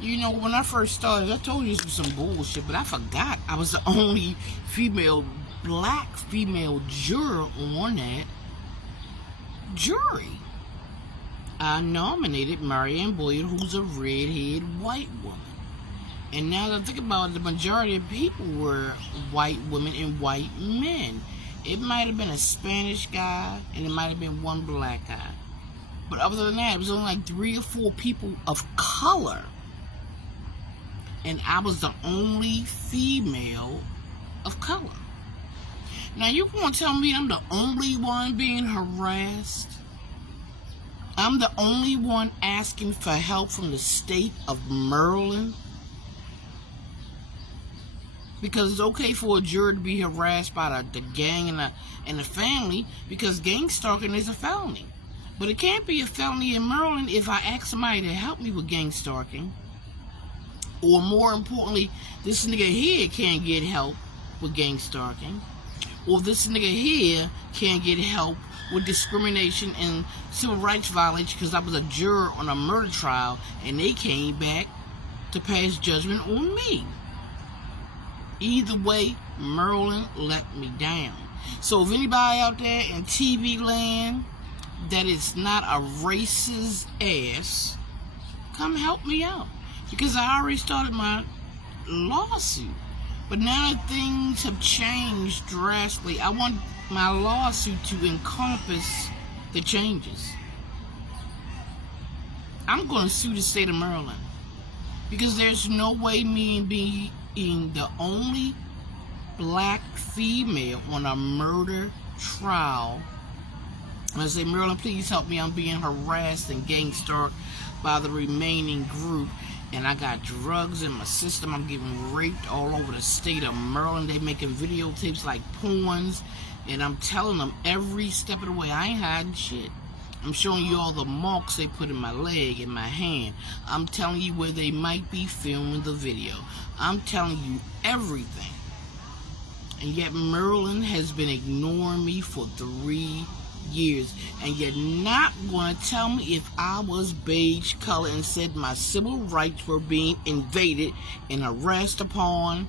You know, when I first started, I told you this was some bullshit, but I forgot I was the only black female juror on that jury. I nominated Marianne Boyd, who's a redhead white woman. And now that I think about it, the majority of people were white women and white men. It might have been a Spanish guy, and it might have been one black guy. But other than that, it was only like 3 or 4 people of color. And I was the only female of color. Now, you want to tell me I'm the only one being harassed? I'm the only one asking for help from the state of Maryland? Because it's okay for a juror to be harassed by the gang and the family, because gang stalking is a felony. But it can't be a felony in Maryland if I ask somebody to help me with gang stalking. Or more importantly, this nigga here can't get help with gang stalking. Or this nigga here can't get help with discrimination and civil rights violation because I was a juror on a murder trial and they came back to pass judgment on me. Either way, Maryland let me down. So if anybody out there in TV land that is not a racist ass, come help me out. Because I already started my lawsuit. But now that things have changed drastically, I want my lawsuit to encompass the changes. I'm going to sue the state of Maryland. Because there's no way me being the only black female on a murder trial. I say, Maryland, please help me. I'm being harassed and gang stalked by the remaining group. And I got drugs in my system. I'm getting raped all over the state of Maryland. They making videotapes like porns. And I'm telling them every step of the way, I ain't hiding shit. I'm showing you all the marks they put in my leg, in my hand. I'm telling you where they might be filming the video. I'm telling you everything. And yet Maryland has been ignoring me for 3 years. And you're not going to tell me if I was beige color and said my civil rights were being invaded and harassed upon,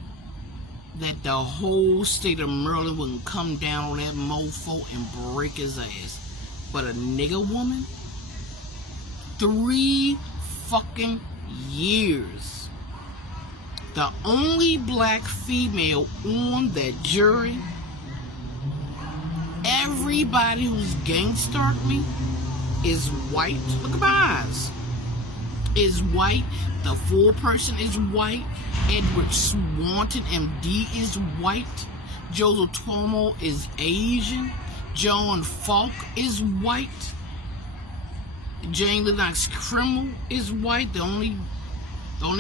that the whole state of Maryland wouldn't come down on that mofo and break his ass. But a nigga woman? 3 fucking years. The only black female on that jury. Everybody who's gang stalked me is white. Look at my eyes. Is white. The foreperson is white. Edward Swanton, MD, is white. Joseph Tuomo is Asian. John Falk is white. Jane Lennox Criminal is white. The only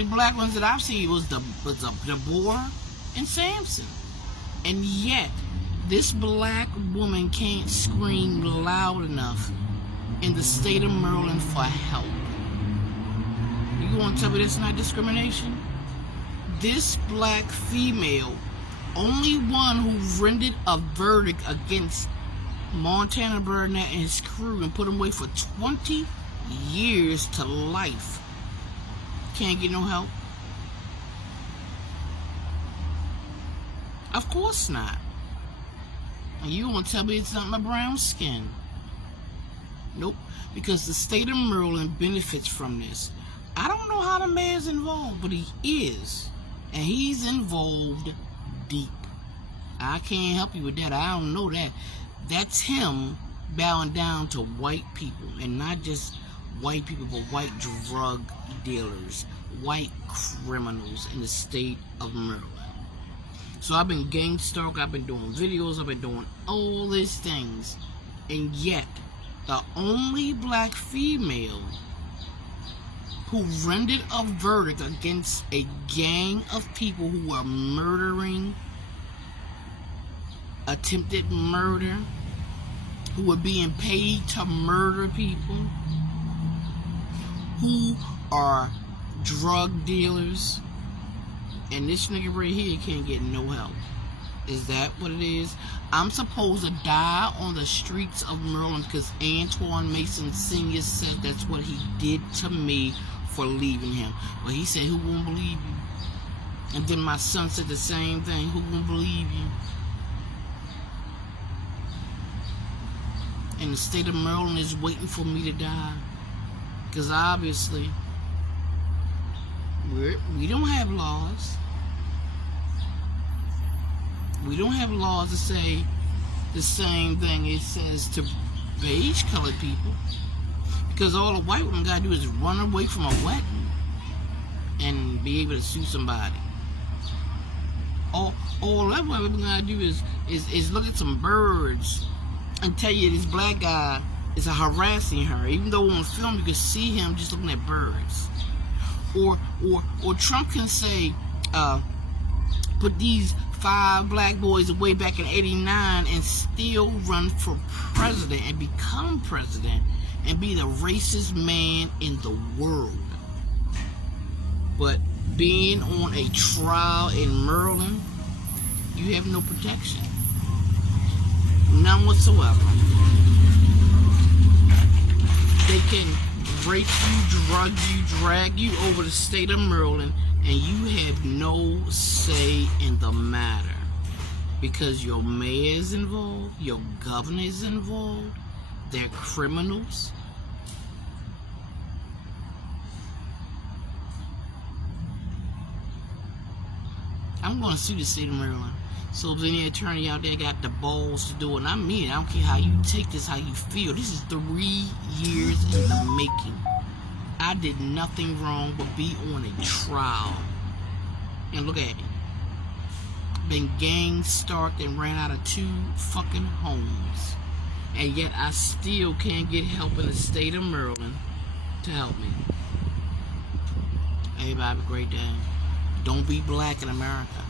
black ones that I've seen was Deborah and Sampson. And yet, this black woman can't scream loud enough in the state of Maryland for help. You gonna tell me that's not discrimination? This black female, only one who rendered a verdict against Montana Burnett and his crew and put him away for 20 years to life, can't get no help? Of course not. And you won't tell me it's not my brown skin. Nope. Because the state of Maryland benefits from this. I don't know how the mayor's involved, but he is. And he's involved deep. I can't help you with that. I don't know that. That's him bowing down to white people. And not just white people, but white drug dealers. White criminals in the state of Maryland. So I've been gang stalked, I've been doing videos, I've been doing all these things. And yet, the only black female who rendered a verdict against a gang of people who were murdering, attempted murder, who were being paid to murder people, who are drug dealers, and this nigga right here can't get no help. Is that what it is? I'm supposed to die on the streets of Maryland because Antoine Mason Sr. said that's what he did to me for leaving him. But he he said, who won't believe you? And then my son said the same thing, who won't believe you? And the state of Maryland is waiting for me to die. Because obviously, we don't have laws. We don't have laws to say the same thing it says to beige colored people. Because all a white woman gotta do is run away from a wedding and be able to sue somebody. All that white woman gotta do is look at some birds and tell you this black guy is harassing her, even though on film you can see him just looking at birds. Or Trump can say, put these 5 black boys away back in '89 and still run for president and become president and be the racist man in the world. But being on a trial in Maryland, you have no protection. None whatsoever. They can rape you, drug you, drag you over the state of Maryland, and you have no say in the matter. Because your mayor is involved, your governor is involved, they're criminals. I'm going to sue the state of Maryland. So if any attorney out there got the balls to do it, and I mean, I don't care how you take this, how you feel. This is 3 years in the making. I did nothing wrong but be on a trial. And look at me. Been gang-stalked and ran out of 2 fucking homes. And yet I still can't get help in the state of Maryland to help me. Everybody have a great day. Don't be black in America.